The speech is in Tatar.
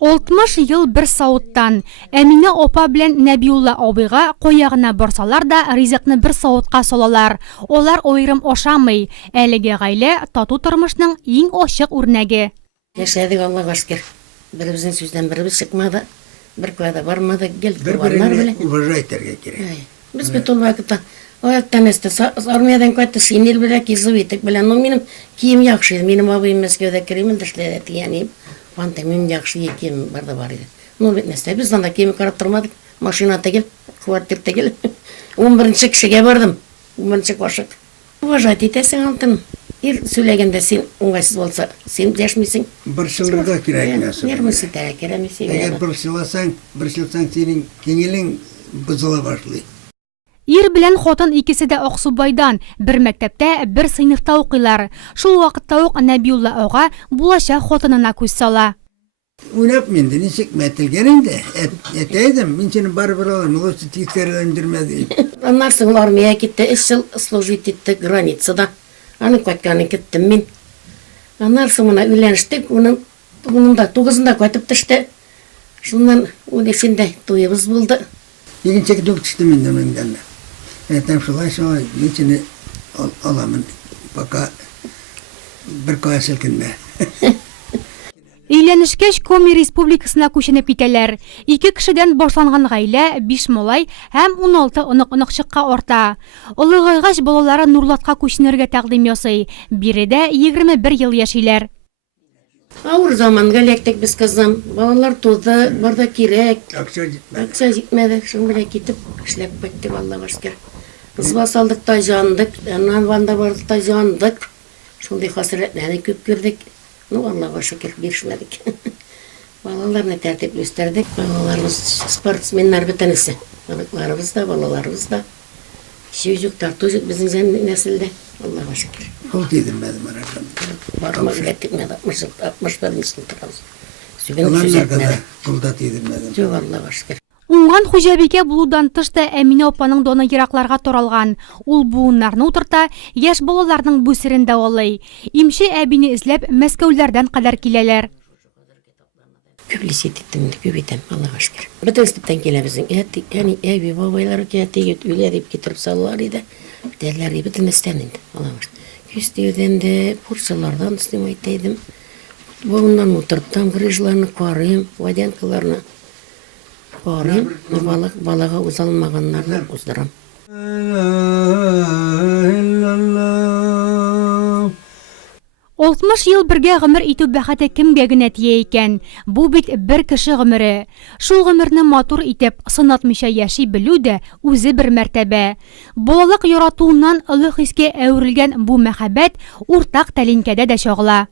60 ел бер сауыттан. Әминә опа белән Нәбиулла абыйга коягына барсалар да ризыкны бер савытка салалар. Олар ойрым ашамый. Әлеге гаилә тату тормышның иң ачык үрнәге. Яшәдек, Аллага шөкер. Беребезнең сүздән беребез чыкмады. Бер кайда бармады, гел Бір-біріне уважайтырга керек. Без бит ул вакытта аяктан армиядан кайтты, шинель белән кизовитек белән. Ну минем кием яхшы, минем абыем Мәскәүдә киремен дәшләде тигән. Пантемим яхшы кием барда бар иде. Ну бит нәрсә, без анда кием карап тормадык. Машина тегел, квартир тегел. 11нче кешегә бардым. 11нче кашык. Уважать итәсең алтын. Ир сөйләгәндә син уңайсыз булса, син дәшмисең. Борчылырга кирәк нәрсә. Нервысы тәрә керәмисең. Әгәр борчылсаң, синең кеңелең бозыла башлый. Ир белән хатын икесе дә Аксубайдан, бер мәктәптә, бер сыйныфта укыйлар. Шул вакытта ук Нәбиулла ага булачак хатынына күз сала. Уйлап менде ничек мәтелгән инде. Әйтәйдем, мин сине барыбер алам, лучше тиксерелендермәди. Аннан соң армия китте, 3 ел служить итте границада. Аны кайтканы киттем мин. Аннан соң мына үйләнештек, уның да 9-нда кайтып төште. Шуннан үлесендә туебыз булды. Икенче көтүк төштем инде мендән. Әйтәм шулай, мин сине аламын, пока бер кая селкенмә. Өйләнешкәч Коми Республикасына күченеп китәләр. 2 кешедән башланган гаилә 5 малай һәм 16 онык-оныкчыкка арта. Олыгайгач балалары Нурлатка күченергә тәкъдим ясый. Биредә 21 ел яшиләр. Авыр заманга электек без кызым. Балалар туды, барда кирәк. Акча җитмәде, шуң белән китеп эшләп кайттык, Аллага шөкер. Кызга салдык та җандык, аннан ванда бардык та җандык. Шундый хәсрәтләрне күп күрдек. Ну, Аллага шөкер, бирешмәдек. Балаларны тәртип үстердек. Балаларыбыз спортсменнар бөтенесе. Балаларыбыз да, балаларыбыз да. Шүҗүк тарту безнең нәселдә. Аллага шөкер. Ул дидем мәдәм аракан. Барма гәтекмәдә 61 ел торабыз. Аларга кулда дидем мәдәм. Юк, Аллага шөкер. Уңган хуҗабикә булудан тыш та Әминә апаның доны еракларга таралган. Ул буыннарны утырта, яшь балаларның бүсерен дәвалый. Имче әбине эзләп Мәскәүләрдән кадәр киләләр. Күплисет иттем, күп итәм, Аллага шөкер. Бөтен стептән килә безнең. Әни, әби, бабайлар кәтегет үлә дип китереп салалар иде. Дәрләр бөтен стен инде, Аллага шөкер. Күстәүдән дә, порчалардан стем әйтәйдем. Буыннан утыртам, грыжларны карыйм, водянкаларны карыйм, балага узалмаганнарны уздырам. 60 ел бергә гомер итү бәхете кемгә генә тия икән? Бу бит бер кеше гомере. Шул гомерне матур итеп сынатмыйча яши белү дә үзе бер мәртәбә. Балалык яратуыннан олы хискә әверелгән бу мәхәббәт уртак тәлинкәдә дә чагыла.